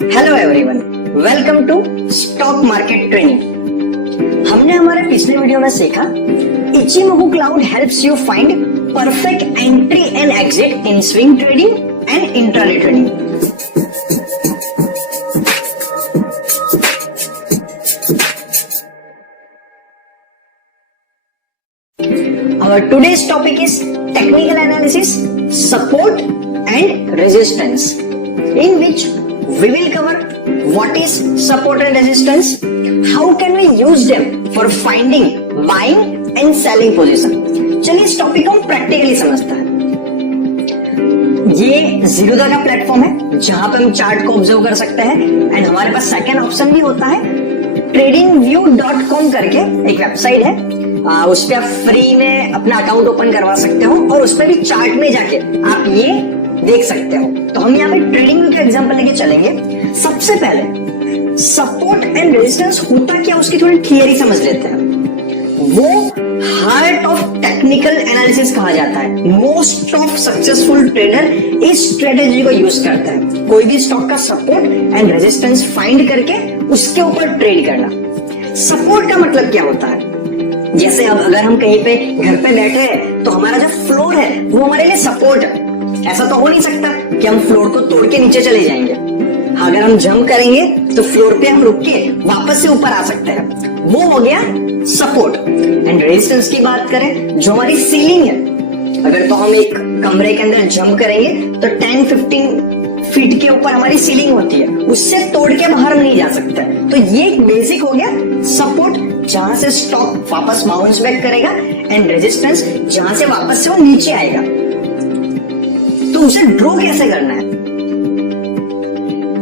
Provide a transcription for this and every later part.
Hello everyone, welcome to stock market training. हमने हमारे पिछले वीडियो में सीखा Ichimoku cloud helps you find perfect entry and exit in swing trading and intraday trading. Our today's topic is technical analysis, support and resistance, in which we will cover what is support and resistance, how can we use them for finding buying and selling position। चलिए इस topic को हम practically समझते हैं। ये जीरोधा का platform है जहां पे हम चार्ट को ऑब्जर्व कर सकते हैं एंड हमारे पास सेकेंड ऑप्शन भी होता है। tradingview.com करके एक वेबसाइट है, उस पर आप फ्री में अपना अकाउंट ओपन करवा सकते हो और उस पर भी चार्ट में जाके आप ये देख सकते हो। तो हम यहाँ पे ट्रेडिंग व्यू का एग्जांपल लेके चलेंगे। सबसे पहले सपोर्ट एंड रेजिस्टेंस होता क्या, उसकी थोड़ी थियरी समझ लेते हैं। वो हार्ट ऑफ टेक्निकल एनालिसिस कहा जाता है। मोस्ट ऑफ सक्सेसफुल ट्रेडर इस स्ट्रेटेजी को यूज करते हैं। कोई भी स्टॉक का सपोर्ट एंड रेजिस्टेंस फाइंड करके उसके ऊपर ट्रेड करना। सपोर्ट का मतलब क्या होता है, जैसे अब अगर हम कहीं पे घर पे बैठे हैं तो हमारा जो फ्लोर है वो हमारे लिए सपोर्ट है। ऐसा तो हो नहीं सकता कि हम फ्लोर को तोड़ के नीचे चले जाएंगे। अगर हम जंप करेंगे तो फ्लोर पे हम रुक के वापस से ऊपर आ सकते हैं, वो हो गया सपोर्ट। एंड रेजिस्टेंस की बात करें, जो हमारी सीलिंग है, अगर तो हम एक कमरे के अंदर जंप करेंगे तो 10-15 फीट के ऊपर हमारी सीलिंग होती है, उससे तोड़ के बाहर हम नहीं जा सकते। तो ये बेसिक हो गया सपोर्ट, जहां से स्टॉक वापस बाउंस बैक करेगा, एंड रेजिस्टेंस जहां से वापस से वो नीचे आएगा। तो उसे ड्रॉ कैसे करना है,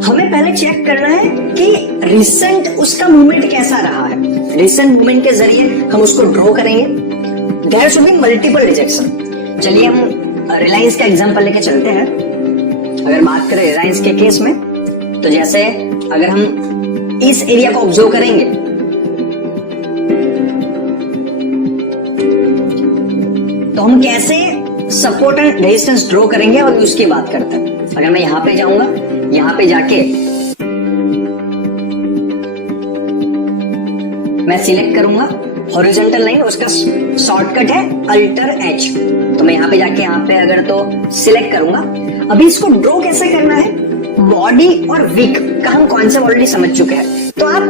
हमें पहले चेक करना है कि रिसेंट उसका मूवमेंट कैसा रहा है। रिसेंट मूवमेंट के जरिए हम उसको ड्रॉ करेंगे। There should be multiple rejection. चलिए हम रिलायंस का एग्जांपल लेके चलते हैं। अगर बात करें रिलायंस के केस में, तो जैसे अगर हम इस एरिया को ऑब्जर्व करेंगे तो हम कैसे सपोर्ट एंड रेजिस्टेंस ड्रॉ करेंगे और उसकी बात करते हैं। अगर मैं यहां पे जाऊंगा, यहां पे जाके मैं सिलेक्ट करूंगा हॉरिजॉन्टल लाइन, उसका शॉर्टकट है अल्टर एच। तो मैं यहां पे जाके यहां पे अगर तो सिलेक्ट करूंगा। अभी इसको ड्रॉ कैसे करना है, बॉडी और विक का हम कॉन्सेप्ट ऑलरेडी समझ चुके हैं। तो आप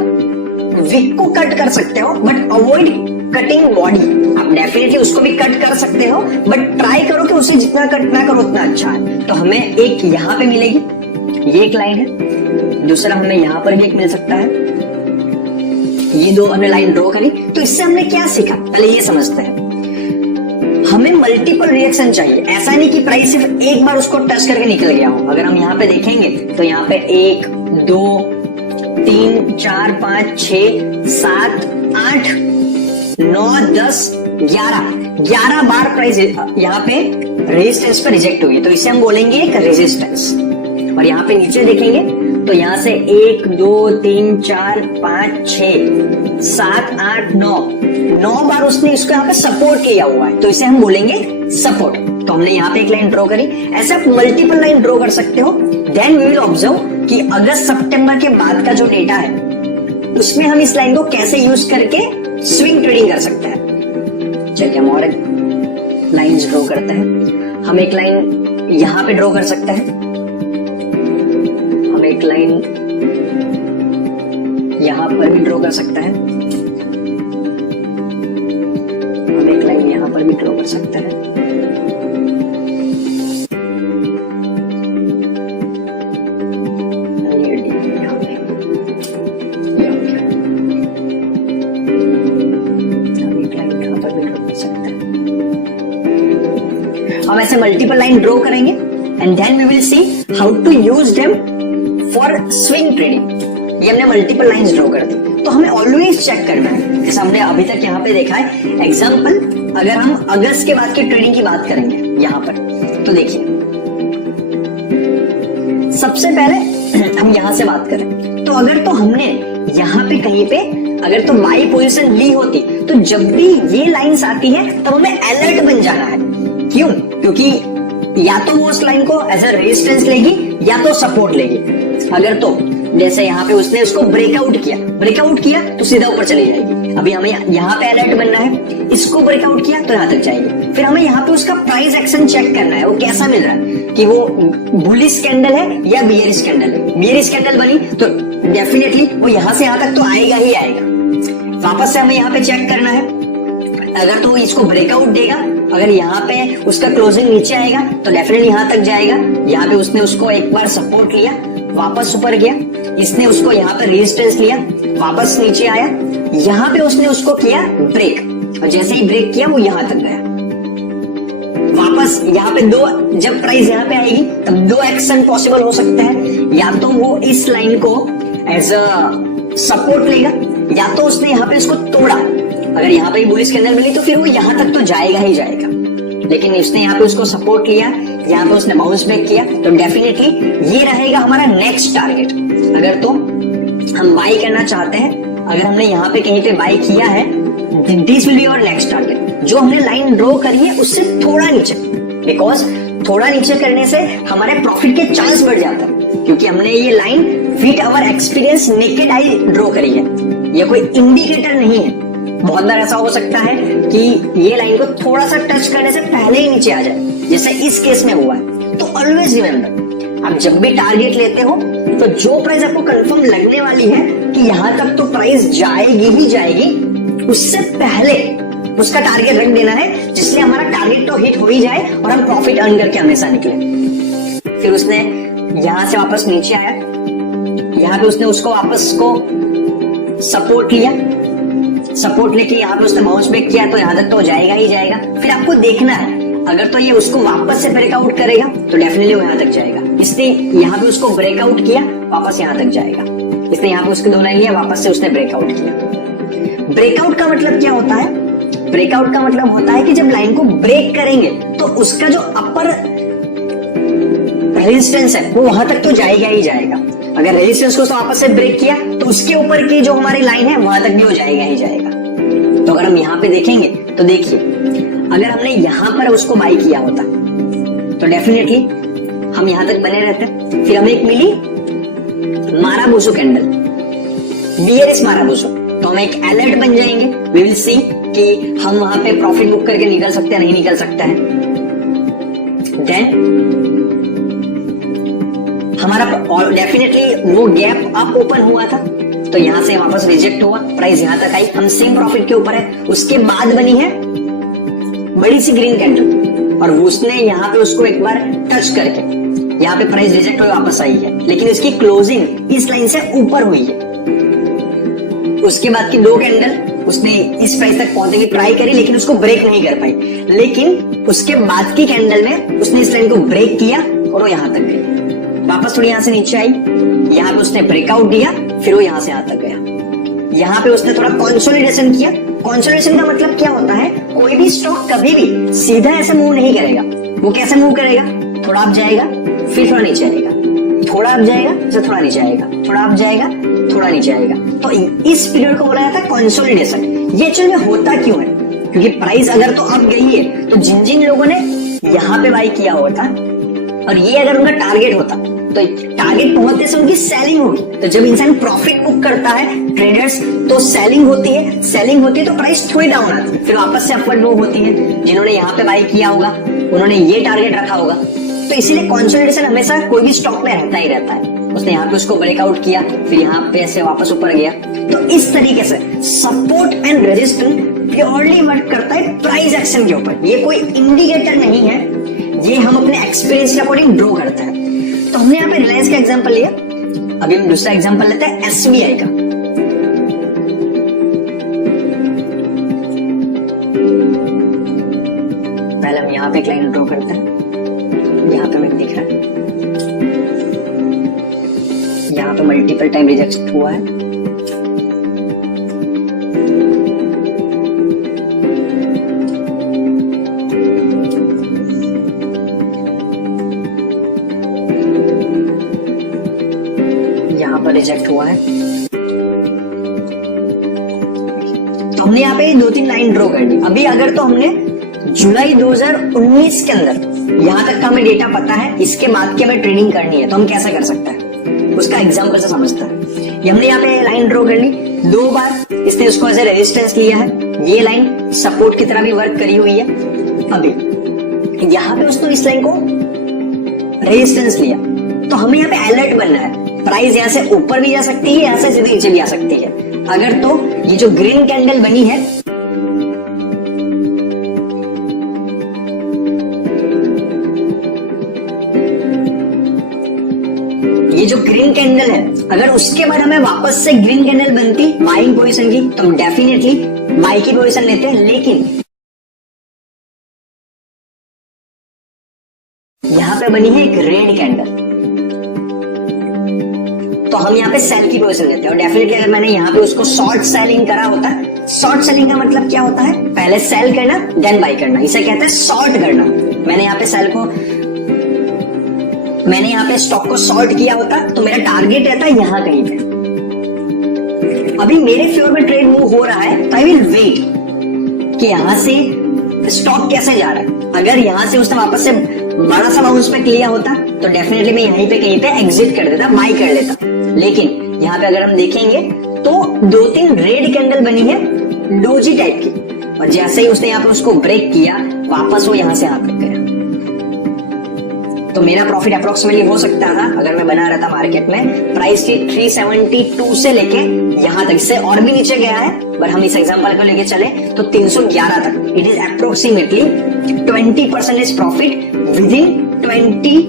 विक को कट कर सकते हो बट अवॉइड कटिंग बॉडी। आप डेफिनेटली उसको भी कट कर सकते हो बट ट्राई करो कि उसे जितना कट ना करो उतना अच्छा है। तो हमें एक यहां पे मिलेगी, ये एक लाइन है, दूसरा हमें यहां पर भी एक मिल सकता है। ये दो हमने लाइन ड्रॉ करी। तो इससे हमने क्या सीखा, पहले ये समझते हैं। हमें मल्टीपल रिएक्शन चाहिए, ऐसा नहीं कि प्राइस सिर्फ एक बार उसको टच करके निकल गया हो। अगर हम यहाँ पे देखेंगे तो यहाँ पे 1 2 3 4 5 6 7 8 9 10 11 बार प्राइस यहाँ पे रेजिस्टेंस पे रिजेक्ट हुई है। तो इसे हम बोलेंगे एक रेजिस्टेंस। और यहाँ पे नीचे देखेंगे तो यहाँ से 1 2 3 4 5 6 7 8 9 बार उसने इसको यहाँ पे सपोर्ट किया हुआ है। तो इसे हम बोलेंगे सपोर्ट। तो हमने यहाँ पे एक लाइन ड्रॉ करी, ऐसे आप मल्टीपल लाइन ड्रॉ कर सकते हो। देन वी विल ऑब्जर्व कि अगस्त सितंबर के बाद का जो डेटा है उसमें हम इस लाइन को कैसे यूज करके स्विंग ट्रेडिंग कर सकते हैं। चलिए हम और लाइंस ड्रॉ करते हैं। हम एक लाइन यहां पे ड्रॉ कर सकते हैं, हम एक लाइन यहां पर भी ड्रॉ कर सकते हैं, हम एक लाइन यहां पर भी ड्रॉ कर सकते हैं। हम ऐसे मल्टीपल लाइन ड्रॉ करेंगे and then we will see how to use them for swing trading. ये हमने मल्टीपल लाइंस ड्रॉ कर दी। तो हमें ऑलवेज चेक करना है, जैसे हमने अभी तक यहाँ पे देखा है। एग्जांपल, अगर हम अगस्त के बाद की ट्रेडिंग की बात करेंगे यहाँ पर, तो देखिए सबसे पहले हम यहां से बात करें तो अगर तो हमने यहाँ पे कहीं पे अगर तो बाई पोजीशन ली होती तो जब भी ये लाइंस आती है तब हमें अलर्ट बन जाना है। क्यों? क्योंकि या तो वो उस लाइन को एज अ रेजिस्टेंस लेगी या तो सपोर्ट लेगी। अगर तो जैसे यहाँ पे उसने उसको ब्रेकआउट किया तो सीधा ऊपर चली जाएगी। अभी हमें यहाँ पे अलर्ट बनना है, इसको ब्रेकआउट किया तो यहाँ तक जाएगी। फिर हमें यहाँ पे उसका प्राइस एक्शन चेक करना है, वो कैसा मिल रहा है, कि वो बुलिश कैंडल है या बियरिश कैंडल है। बियरिश कैंडल बनी तो डेफिनेटली वो यहाँ से यहाँ तक तो आएगा ही आएगा। वापस से हमें यहाँ पे चेक करना है, अगर तो वो इसको ब्रेकआउट देगा, अगर यहाँ पे उसका क्लोजिंग नीचे आएगा तो डेफिनेटली यहाँ तक जाएगा। यहाँ पे उसने उसको एक बार सपोर्ट लिया, वापस ऊपर गया, इसने उसको यहाँ पे रेजिस्टेंस लिया, वापस नीचे आया, यहाँ पे उसने उसको किया ब्रेक, और जैसे ही ब्रेक किया वो यहाँ तक गया। वापस यहाँ पे जब प्राइस यहाँ पे आएगी तब दो एक्शन पॉसिबल हो सकते हैं, या तो वो इस लाइन को एज अ सपोर्ट लेगा, या तो उसने यहाँ पे इसको तोड़ा। अगर यहाँ पे बुलिश कैंडल मिली तो फिर वो यहाँ तक तो जाएगा ही जाएगा, लेकिन उसने यहाँ पे उसको सपोर्ट लिया, यहाँ पे उसने बाउंस बैक किया, तो डेफिनेटली ये रहेगा हमारा नेक्स्ट टारगेट। अगर तो हम बाई करना चाहते हैं, अगर हमने यहाँ पे कहीं पे बाई किया है, this will be our next target. जो हमने लाइन ड्रॉ करी है उससे थोड़ा नीचे, बिकॉज थोड़ा नीचे करने से हमारे प्रॉफिट के चांस बढ़ जाता है, क्योंकि हमने ये line with our experience naked eye draw करी है, ये कोई इंडिकेटर नहीं है। बहुत बार ऐसा हो सकता है कि ये लाइन को थोड़ा सा टच करने से पहले ही नीचे आ जाए, जैसे इस केस में हुआ है। तो ऑलवेज रिमेंबर, आप जब भी टारगेट लेते हो तो जो प्राइस आपको कंफर्म लगने वाली है कि यहां तक तो प्राइस जाएगी ही जाएगी, उससे पहले उसका टारगेट रख देना है, जिसलिए हमारा टारगेट तो हिट हो ही जाए और हम प्रॉफिट अर्न करके हमेशा निकले। फिर उसने यहां से वापस नीचे आया, यहाँ पे उसने उसको वापस को सपोर्ट लिया, सपोर्ट लेके यहाँ पे उसने बाउंस बैक किया तो यहाँ तक तो जाएगा ही जाएगा। फिर आपको देखना है, अगर तो ये उसको वापस से ब्रेकआउट करेगा तो डेफिनेटली वो यहाँ तक जाएगा। इसने यहाँ पे उसको ब्रेकआउट किया, वापस यहाँ तक जाएगा। इसने यहाँ पे उसको दो लाइन लिया, वापस से उसने ब्रेकआउट किया। ब्रेकआउट का मतलब क्या होता है? ब्रेकआउट का मतलब होता है कि जब लाइन को ब्रेक करेंगे तो उसका जो अपर रेजिस्टेंस है वो वहां तक तो जाएगा ही जाएगा। अगर रेजिस्टेंस को वापस से ब्रेक किया तो उसके ऊपर की जो हमारी लाइन है वहां तक भी वो जाएगा ही जाएगा। तो अगर हम यहाँ पे देखेंगे तो देखिए, अगर हमने यहाँ पर उसको बाई किया होता तो डेफिनेटली हम यहाँ तक बने रहते। फिर हमें एक मिली माराबूसो कैंडल, बियरिश माराबूसो, तो हम एक अलर्ट बन जाएंगे। वी विल सी कि हम वहां पे प्रॉफिट बुक करके निकल सकते हैं, नहीं निकल सकता है। देन हमारा डेफिनेटली वो गैप अप ओपन हुआ था, तो यहां से वापस रिजेक्ट हुआ, प्राइस यहां तक आई, हम सेम प्रॉफिट के ऊपर है। उसके बाद बनी है बड़ी सी ग्रीन कैंडल, और उसने यहाँ पे उसको एक बार टच करके यहाँ पे प्राइस रिजेक्ट हुई, वापस आई है, लेकिन इसकी क्लोजिंग इस लाइन से ऊपर हुई है। उसके बाद की दो कैंडल उसने इस प्राइस तक पहुंचने की ट्राई करी, लेकिन उसको ब्रेक नहीं कर पाई। लेकिन उसके बाद की कैंडल में उसने इस लाइन को ब्रेक किया और वो यहां तक गई, वापस थोड़ी यहां से नीचे आई, यहाँ पे उसने ब्रेकआउट दिया, फिर वो यहां से यहां तक गया। यहाँ पे उसने थोड़ा कंसोलिडेशन किया। कंसोलिडेशन का मतलब क्या होता है? कोई भी स्टॉक कभी भी सीधा ऐसे मूव नहीं करेगा। वो कैसे मूव करेगा? थोड़ा अप जाएगा, फिर थोड़ा नीचे आएगा, थोड़ा अप जाएगा, फिर थोड़ा नीचे आएगा, थोड़ा अप जाएगा, थोड़ा नीचे आएगा। तो इस पीरियड को बोला जाता है कंसोलिडेशन। ये एक्चुअली में होता क्यों है? क्योंकि प्राइस अगर तो अप गई है तो जिन जिन लोगों ने यहाँ पे बाई किया होता और ये अगर उनका टारगेट होता तो टारगेट पहुंचने से उनकी सेलिंग होगी। तो जब इंसान प्रॉफिट बुक करता है, ट्रेडर्स, तो सेलिंग होती है तो प्राइस थोड़ी डाउन आती है, फिर वापस से अपवर्ड मूव होती है। जिन्होंने यहाँ पे बाई किया होगा उन्होंने ये टारगेट रखा होगा, तो इसीलिए कंसोलिडेशन हमेशा कोई भी स्टॉक में रहता ही रहता है। उसने यहाँ पे उसको ब्रेकआउट किया, फिर यहाँ पे ऐसे वापस ऊपर गया। तो इस तरीके से support and resistance purely work करता है प्राइस एक्शन के ऊपर। ये कोई इंडिकेटर नहीं है, ये हम अपने एक्सपीरियंस के अकॉर्डिंग ड्रॉ करते हैं। तो हमने यहाँ पे रिलायंस का एग्जांपल लिया, अभी हम दूसरा एग्जांपल लेते हैं एसबीआई का। पहले हम यहाँ पे एक लाइन ड्रॉ करते हैं, यहाँ पे हमें दिख रहा है, यहाँ पे मल्टीपल टाइम रिजेक्ट हुआ है। यहाँ पर रिजेक्ट हुआ है, तो हमने यहाँ पे 2-3 लाइन ड्रॉ कर दी। अभी अगर तो हमने जुलाई 2019 के अंदर यहाँ तक का हमें डेटा पता है, इसके बाद की हमें ट्रेडिंग करनी है, तो हम कैसे कर सकते हैं? उसका एग्जाम्पल से समझता है। हमने यहाँ पे लाइन ड्रॉ कर ली, 2 बार इसने उसको एज ए रेजिस्टेंस लिया है, ये लाइन सपोर्ट की तरह भी वर्क करी हुई है। अभी यहाँ पे उसने इस लाइन को रेजिस्टेंस लिया, तो हमें यहाँ पे अलर्ट बनना है। प्राइस यहाँ से ऊपर भी जा सकती है, यहाँ से सीधे नीचे भी आ सकती है। अगर तो ये जो ग्रीन कैंडल बनी है, ये जो ग्रीन कैंडल है, अगर उसके बाद हमें वापस से ग्रीन कैंडल बनती बाइंग पोजीशन की, तो हम डेफिनेटली बाई की पोजीशन लेते हैं। लेकिन यहां पे बनी है एक रेड कैंडल, तो हम यहाँ पे सेल की पोजीशन लेते हैं। और डेफिनेटली अगर मैंने यहाँ पे उसको शॉर्ट सेलिंग करा होता, शॉर्ट सेलिंग का मतलब क्या होता है, पहले सेल करना देन बाई करना, इसे कहते हैं शॉर्ट करना। मैंने यहाँ पे स्टॉक को शॉर्ट किया होता, तो मेरा टारगेट रहता है यहाँ कहीं पे। अभी मेरे फेवर में ट्रेड मूव हो रहा है, तो आई विल वेट कि यहां से स्टॉक कैसे जा रहा है। अगर यहां से उसने वापस से बड़ा सा बाउंस बैक लिया होता, तो डेफिनेटली मैं यहीं पे कहीं पे एग्जिट कर देता, बाई कर लेता। लेकिन यहाँ पे अगर हम देखेंगे तो 2-3 रेड कैंडल बनी है डोजी टाइप की, और जैसे ही उसने यहाँ पे उसको ब्रेक किया, वापस वो यहां से यहाँ पे गया। तो मेरा प्रॉफिट अप्रोक्सीमेटली हो सकता था, अगर मैं बना रहा था मार्केट में, प्राइस की 372 से लेके यहां तक, इससे और भी नीचे गया है, बट हम इस एग्जांपल को लेके चले तो 311 तक। It is approximately 20% profit with in 20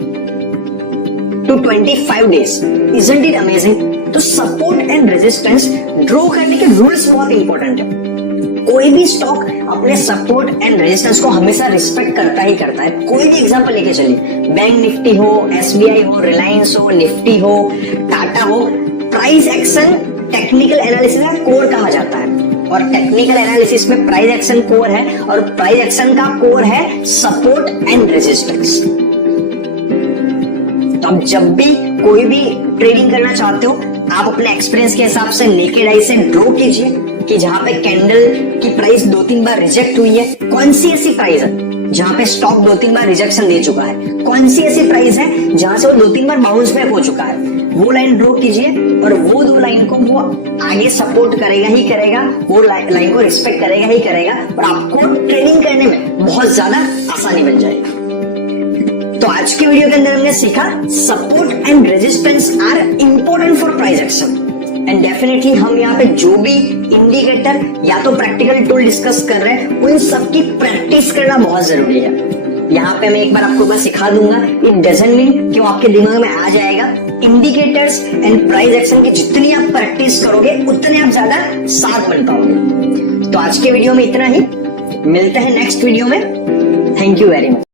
to 25 days। Isn't it amazing? तो सपोर्ट एंड रेजिस्टेंस ड्रॉ करने के रूल्स बहुत इंपॉर्टेंट है। कोई भी स्टॉक अपने सपोर्ट एंड रेजिस्टेंस को हमेशा रिस्पेक्ट करता ही करता है। कोई भी एग्जांपल लेके चलिए, बैंक निफ्टी हो, एसबीआई हो, रिलायंस हो, निफ्टी हो, टाटा हो, प्राइस एक्शन टेक्निकल एनालिसिस का कोर कहा जाता है, और टेक्निकल एनालिसिस में प्राइस एक्शन कोर है, और प्राइस एक्शन का कोर है सपोर्ट एंड रेजिस्टेंस। तो आप जब भी कोई भी ट्रेडिंग करना चाहते हो, आप अपने एक्सपीरियंस के हिसाब से नेकेड आई से ड्रॉ कीजिए कि जहां पे कैंडल की प्राइस 2-3 बार रिजेक्ट हुई है, कौन सी ऐसी प्राइस है जहां पे स्टॉक 2-3 बार रिजेक्शन दे चुका है, कौन सी ऐसी प्राइस है जहां से वो 2-3 बार बाउंस बैक हो चुका है, वो लाइन ड्रॉ कीजिए, और वो 2 लाइन को वो आगे सपोर्ट करेगा ही करेगा, वो लाइन को रिस्पेक्ट करेगा ही करेगा, और आपको ट्रेडिंग करने में बहुत ज्यादा आसानी बन जाएगी। तो आज के वीडियो के अंदर हमने सीखा support and resistance R important for price action, and definitely हम यहाँ पे जो भी इंडिकेटर या तो प्रैक्टिकल टूल डिस्कस कर रहे हैं, उन सब की प्रैक्टिस करना बहुत जरूरी है। यहाँ पे मैं एक बार आपको बस सिखा दूंगा, इट डजंट मीन कि वो आपके दिमाग में आ जाएगा। इंडिकेटर्स एंड प्राइस एक्शन की जितनी आप प्रैक्टिस करोगे, उतने आप ज्यादा शार्प बन पाओगे। तो आज के वीडियो में इतना ही, मिलते हैं नेक्स्ट वीडियो में। Thank you very much.